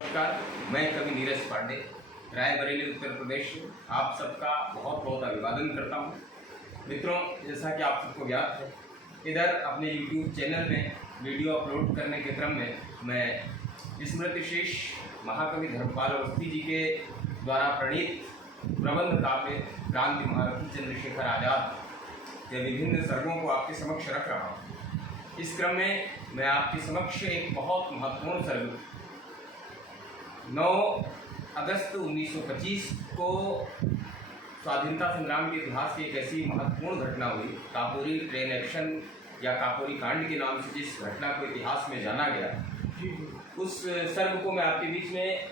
नमस्कार, मैं कवि नीरज पांडे रायबरेली उत्तर प्रदेश से आप सबका बहुत बहुत अभिवादन करता हूँ। मित्रों, जैसा कि आप सबको ज्ञात है, इधर अपने YouTube चैनल में वीडियो अपलोड करने के क्रम में मैं स्मृतिशेष महाकवि धर्मपाल अवस्थी जी के द्वारा प्रणीत प्रबंध काव्य क्रांति महारथी चंद्रशेखर आजाद के विभिन्न सर्गों को आपके समक्ष रख रहा हूँ। इस क्रम में मैं आपके समक्ष एक बहुत महत्वपूर्ण सर्ग 9 अगस्त 1925 को स्वाधीनता संग्राम के इतिहास की एक ऐसी महत्वपूर्ण घटना हुई, काकोरी ट्रेन एक्शन या काकोरी कांड के नाम से जिस घटना को इतिहास में जाना गया, उस सर्ग को मैं आपके बीच में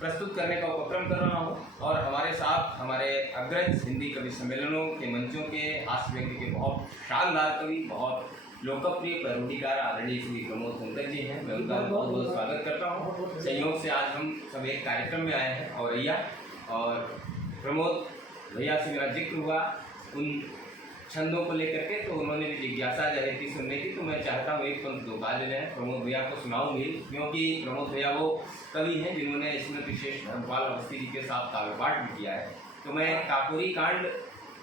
प्रस्तुत करने का उपक्रम कर रहा हूँ। और हमारे साथ हमारे अग्रज हिंदी कवि सम्मेलनों के मंचों के हास्य व्यंग्य के बहुत शानदार कवि, बहुत लोकप्रिय प्ररोधिकार आदरणीय श्री प्रमोद शंकर जी हैं। मैं उनका बहुत बहुत स्वागत करता हूँ। संयोग से आज हम सब एक कार्यक्रम में आए हैं और प्रमोद भैया से मेरा जिक्र हुआ उन छंदों को लेकर के, तो उन्होंने भी जिज्ञासा जाहिर की सुनने की, तो मैं चाहता हूँ एक पंथ दो काज लें प्रमोद भैया को सुनाऊंगी, क्योंकि प्रमोद भैया वो कवि हैं जिन्होंने स्मृतिशेष धर्मपाल अवस्थी जी के साथ काव्यपाठ भी किया है। तो मैं काकोरी कांड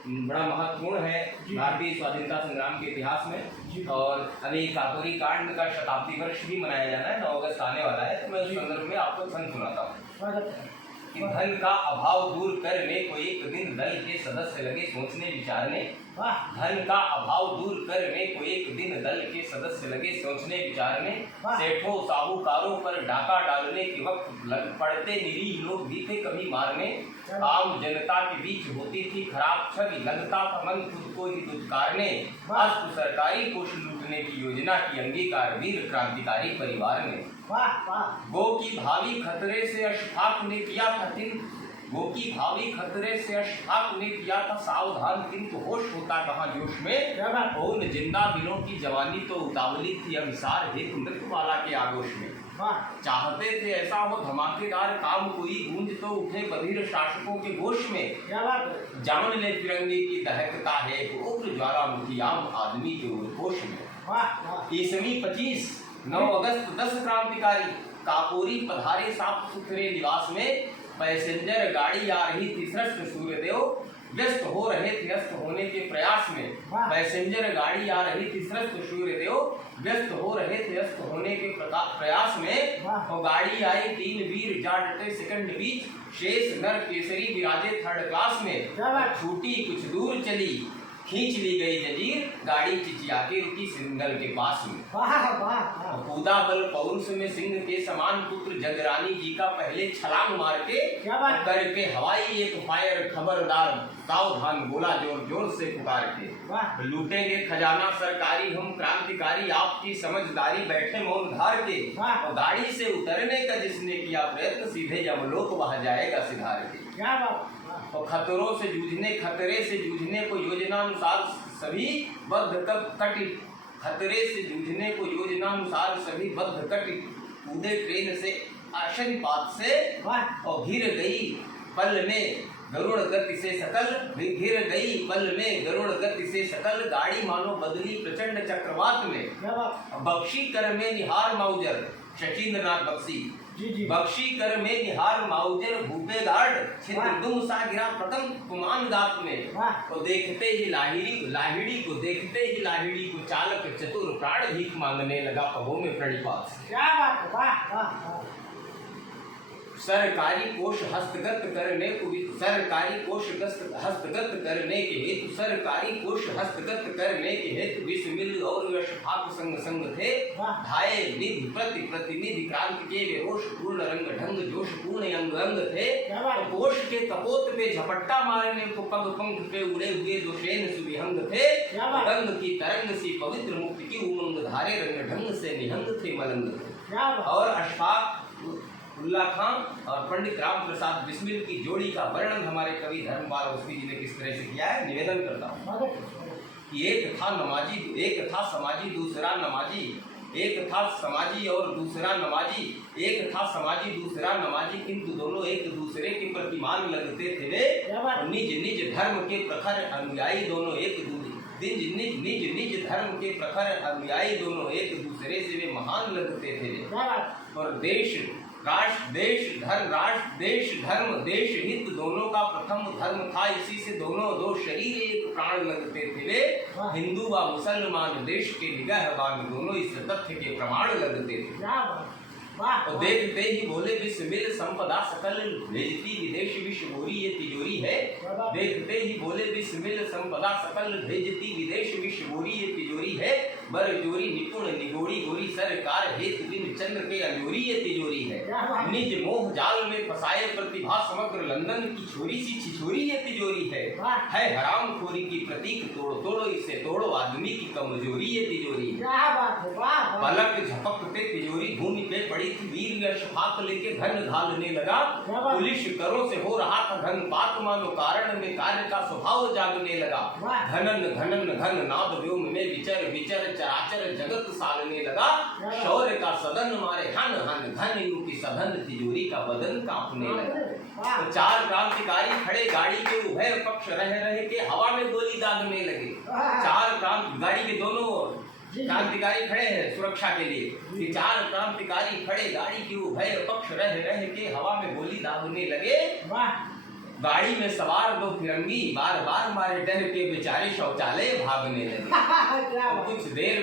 बड़ा महत्वपूर्ण है भारतीय स्वाधीनता संग्राम के इतिहास में, और अभी काकोरी कांड का शताब्दी वर्ष भी मनाया जाना है, 9 अगस्त आने वाला है। तो मैं उस संदर्भ में आपको छंद सुनाता हूँ कि धन का अभाव दूर करने को एक दिन दल के सदस्य लगे सोचने विचारने। धन का अभाव दूर करने को एक दिन दल के सदस्य लगे सोचने विचारने। सेठों साहूकारों पर डाका डालने के वक्त लग पड़ते निरीह लोग भी थे कभी मारने। आम जनता के बीच होती थी खराब छवि, लगता था मन खुद को ही दुत्कारने। अस्त सरकारी कोष लूटने की योजना की अंगीकार वीर क्रांतिकारी परिवार ने। गो की भावी खतरे से अशफाक ने किया था गो की भावी खतरे से अशफाक ने किया था सावधान, किंतु होश होता कहाँ जोश में। उन जिंदा दिलों की जवानी तो उतावली थी अभिसार हेतु मृत्युवाला के आगोश में। चाहते थे ऐसा हो धमाकेदार काम, कोई गूंज तो उठे बधिर शासकों के गोश में। जान ले फिरंगी की दहकता है उग्र ज्वालामुखी आम आदमी के उद्घोष में। ईसवी 25 9 अगस्त 10 क्रांतिकारी काकोरी पधारे साफ सुथरे निवास में। पैसेंजर गाड़ी आ रही थी सृष्ट सूर्यदेव, व्यस्त हो रहे थे अस्त होने के प्रयास में। पैसेंजर गाड़ी आ रही थी सृष्ट सूर्यदेव, व्यस्त हो रहे थे अस्त होने के प्रयास में। और गाड़ी आई 3 वीर जा डटे सेकंड बीच, शेष नर केसरी विराजे थर्ड क्लास में। छूटी कुछ दूर चली खींच ली गई जंजीर, गाड़ी चिचिया के रुकी सिंगल के पास में। कूदा बल पौरुष में सिंह के समान पुत्र जगरानी जी का पहले छलांग मार के करके हवाई एक फायर खबरदार सावधान बोला जोर जोर से पुकार के। लूटेंगे खजाना सरकारी हम क्रांतिकारी, आपकी समझदारी बैठे मौन धार के। और गाड़ी से उतरने का जिसने किया प्रयत्न सीधे यमलोक वह जाएगा सिधार के। और खतरों से जूझने खतरे से जूझने को योजनानुसार सभी बद्ध कटी, खतरे से जूझने को योजनानुसार सभी बद्ध कटी। कूदे ट्रेन से आशंपात से और घिर गई पल में गरुड़ गति से सकल, घिर गई पल में गरुड़ गति से सकल। गाड़ी मानो बदली प्रचंड चक्रवात में। बख्शी कर में निहार माउजर शचीन्द्र नाथ बख्शी, बख्शी कर में निहार माउजर भूपे गार्ड, छिद्र दुम सा गिरा प्रथम कुमान दात में। तो देखते ही लाहिड़ी को देखते ही लाहिड़ी को चालक चतुर प्राण भीख मांगने लगा पगों में प्रणिपात। क्या बात, वाह। सरकारी कोष हस्तगत करने को सरकारी कोष हस्तगत करने के हेतु सरकारी कोष हस्तगत करने के हेतु विश्वमिल और अशफाक संग संग थे। धाये निधि प्रतिनिधि क्रांति के वे रोष पूर्ण रंग ढंग जोश पूर्ण अंग अंग थे। तो कोष के कपोत पे झपट्टा मारने को पग पंख पे उड़े हुए जो शेन सुविहंग थे। रंग की तरंग सी पवित्र मुक्ति की उमंग धारे रंग ढंग से निहंग थे मलंग। और अशफाक उल्ला खां और पंडित राम प्रसाद बिस्मिल की जोड़ी का वर्णन हमारे कवि धर्मपाल अवस्थी जी ने किस तरह से किया है, निवेदन करता हूँ कि एक था समाजी दूसरा नमाजी, एक था समाजी और दूसरा नमाजी, एक था समाजी दूसरा नमाजी, किंतु दोनों एक दूसरे के प्रतिमान लगते थे वे। निज निज धर्म के प्रखर अनुयायी दोनों निज निज धर्म के प्रखर अनुयायी दोनों एक दूसरे से वे महान लगते थे। और देश राष्ट्र देश धर्म देश हित दोनों का प्रथम धर्म था। इसी से दोनों दो शरीर एक प्राण लगते थे वे। हिंदू व मुसलमान देश के निगहबान दोनों इस तथ्य के प्रमाण लगते थे। और देखते ही बोले विश्व मिल संपदा सकल भेजती विदेश विश्व मोरी ये तिजोरी है। देखते ही बोले विश्व मिल संपदा सकल भेजती विदेश विश्व मोरी ये तिजोरी है। बर जोरी निपुण निगोड़ी गोरी सरकार हेतु दिन चंद्र के अंजोरी ये तिजोरी है। निज मोह जाल में फसाए प्रतिभा समग्र लंदन की छोरी सी छिछोरी ये तिजोरी है। हराम खोरी की प्रतीक तोड़ो तोड़ो इसे तोड़ो आदमी की कमजोरी ये तिजोरी है। पलक झपकते तिजोरी भूमि पे पड़ी थी वीर यशफाक लेके धन ढालने लगा। पुलिस करों से हो रहा था धन पात मानो कारण में कार्य का स्वभाव जागने लगा। घनन घनन घन नाद व्योम में विचर विचर चराचर जगत सालने लगा। शौर्य का सदन मारे हन हन धन यू की सदन तिजोरी का बदन कांपने लगा। तो चार क्रांतिकारी खड़े गाड़ी के उभय पक्ष रह रहे के हवा में गोली दागने लगे। चार क्रांति गाड़ी के दोनों ओर क्रांतिकारी खड़े हैं सुरक्षा के लिए। ये चार क्रांतिकारी खड़े गाड़ी के उभय पक्ष रह के हवा में गोली दागने लगे। गाड़ी में सवार दो फिरंगी बार बार मारे डर के बेचारे शौचालय भागने लगे। तो कुछ देर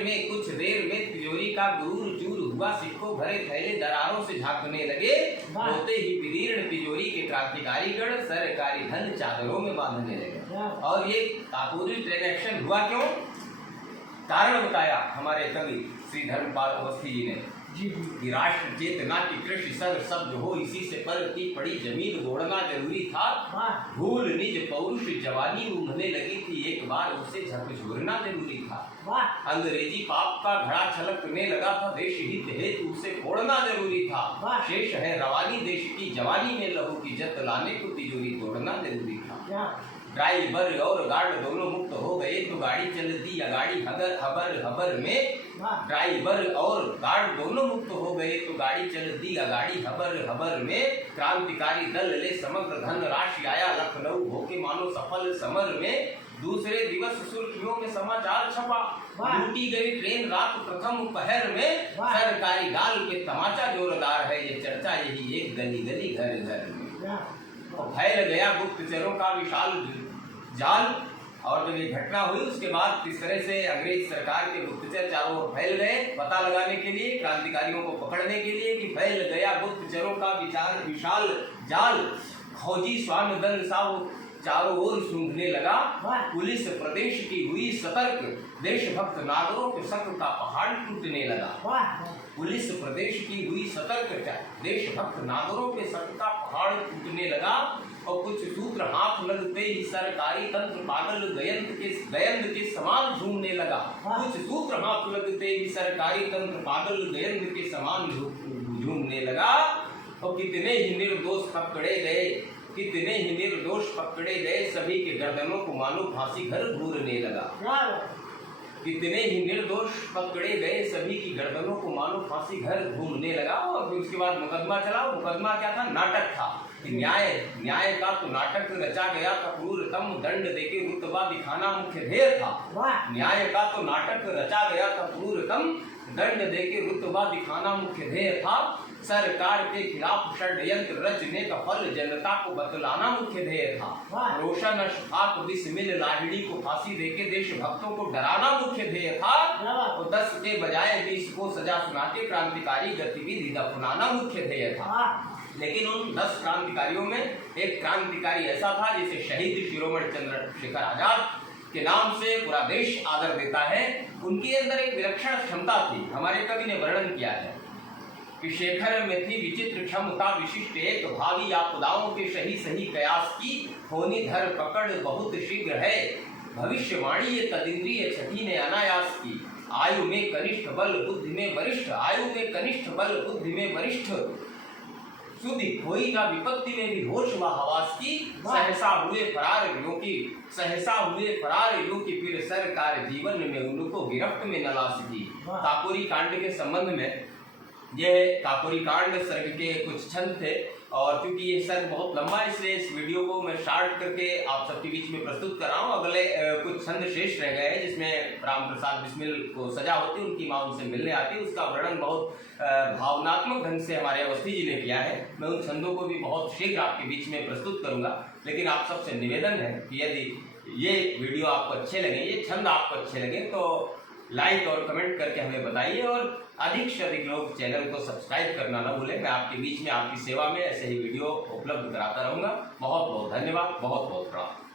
में तिजोरी का गुरूर चूर हुआ। सिक्कों भरे थैले दरारों से झांकने लगे। होते ही विदीर्ण तिजोरी के क्रांतिकारी गण सरकारी धन चादरों में बांधने लगे। और ये काकोरी ट्रेन एक्शन हुआ क्यों? कारण बताया हमारे कवि श्री धर्मपाल अवस्थी जी ने कि राष्ट्र चेतना की कृषि सर शब्द हो इसी से परती पड़ी जमीन गोड़ना जरूरी था। भूल निज पौरुष जवानी उमने लगी थी एक बार उसे झकझोरना जरूरी था। अंग्रेजी पाप का घड़ा छलकने लगा था देश हित हेतु उसे फोड़ना जरूरी था। शेष है रवानी देश की जवानी में लहू की जत लाने को तिजोरी तोड़ना जरूरी था। ड्राइवर और गार्ड दोनों मुक्त हो गए तो गाड़ी चल दी या गाड़ी हबर में। ड्राइवर और गार्ड दोनों मुक्त हो गए तो गाड़ी चल दी या गाड़ी हबर में। क्रांतिकारी दल ले समग्र धन राशि आया लखनऊ होके मानो सफल समर में। दूसरे दिवस सुर्खियों में समाचार छपा लूटी गई ट्रेन रात प्रथम पहर में। सरकारी गाल पे तमाचा जोरदार है ये चर्चा यही एक गली गली घर घर में। फैल गया गुप्तचरों का विशाल जाल। और जब ये घटना हुई उसके बाद इस तरह से अंग्रेज सरकार के गुप्तचर चारों ओर फैल गए पता लगाने के लिए क्रांतिकारियों को पकड़ने के लिए कि फैल गया गुप्तचरों का विशाल जाल। फौजी स्वामी दल साहब चारों ओर सूंघने लगा। पुलिस प्रदेश की हुई सतर्क देशभक्त नागरों के शक का पहाड़ टूटने लगा। पुलिस प्रदेश की हुई सतर्क देशभक्त नागरों के शक का पहाड़ टूटने लगा। और कुछ सूत्र हाथ लगते ही सरकारी तंत्र पागल गयंद के समान झूमने लगा। कुछ सूत्र हाथ लगते ही सरकारी तंत्र पागल गयंद के समान झूमने लगा। और कितने ही निर्दोष पकड़े गए सभी के गर्दनों को मानो फांसी घर घूरने लगा। कितने ही निर्दोष पकड़े गए सभी की गर्दनों को मानो फांसी घर घूमने लगा। और फिर उसके बाद मुकदमा चला। मुकदमा क्या था? नाटक था कि न्याय का तो नाटक रचा गया था क्रूरतम दंड देके रुतबा दिखाना मुख्य ध्येय था। न्याय का तो नाटक रचा गया था क्रूरतम दंड देके रुतबा दिखाना मुख्य ध्येय था। सरकार के खिलाफ षड्यंत्र रचने का फल जनता को बतलाना मुख्य ध्येय था। रोशन अशफाक बिस्मिल लाहिड़ी को फांसी देके देशभक्तों को डराना मुख्य ध्येय था। और 10 के बजाय 20 को सजा सुना के क्रांतिकारी गतिविधि दफनाना मुख्य ध्येय था। लेकिन उन 10 क्रांतिकारियों में एक क्रांतिकारी ऐसा था जिसे शहीद शिरोमणि चंद्रशेखर आजाद के नाम से पूरा देश आदर देता है। उनके अंदर एक विलक्षण क्षमता थी। हमारे कवि ने वर्णन किया है कि शेखर में थी विचित्र क्षमता विशिष्ट एक भावी आपदाओं के सही कयास की होनी धर पकड़ बहुत शीघ्र है। भविष्यवाणी ये तदिंद्रिय छठी ने अनायास की। आयु में कनिष्ठ बल बुद्धि में वरिष्ठ सुधि खोई ना विपत्ति में भी होश व हवास की। सहसा हुए फरार यो की फिर सरकार जीवन में उनको गिरफ्त में नलाश की। ताकोरी कांड के संबंध में ये काकोरी कांड सर्ग के कुछ छंद थे, और क्योंकि ये सर्ग बहुत लंबा है इसलिए इस वीडियो को मैं शार्ट करके आप सबके बीच में प्रस्तुत कर रहा हूँ। अगले कुछ छंद शेष रह गए हैं जिसमें राम प्रसाद बिस्मिल को सजा होती है, उनकी माँ उनसे मिलने आती है, उसका वर्णन बहुत भावनात्मक ढंग से हमारे अवस्थी जी ने किया है। मैं उन छंदों को भी बहुत शीघ्र आपके बीच में प्रस्तुत करूंगा, लेकिन आप सबसे निवेदन है कि यदि ये वीडियो आपको अच्छे लगे, ये छंद आपको अच्छे लगे तो लाइक और कमेंट करके हमें बताइए, और अधिक से अधिक लोग चैनल को सब्सक्राइब करना ना भूलें। मैं आपके बीच में आपकी सेवा में ऐसे ही वीडियो उपलब्ध कराता रहूंगा। बहुत बहुत धन्यवाद, बहुत बहुत प्रणाम।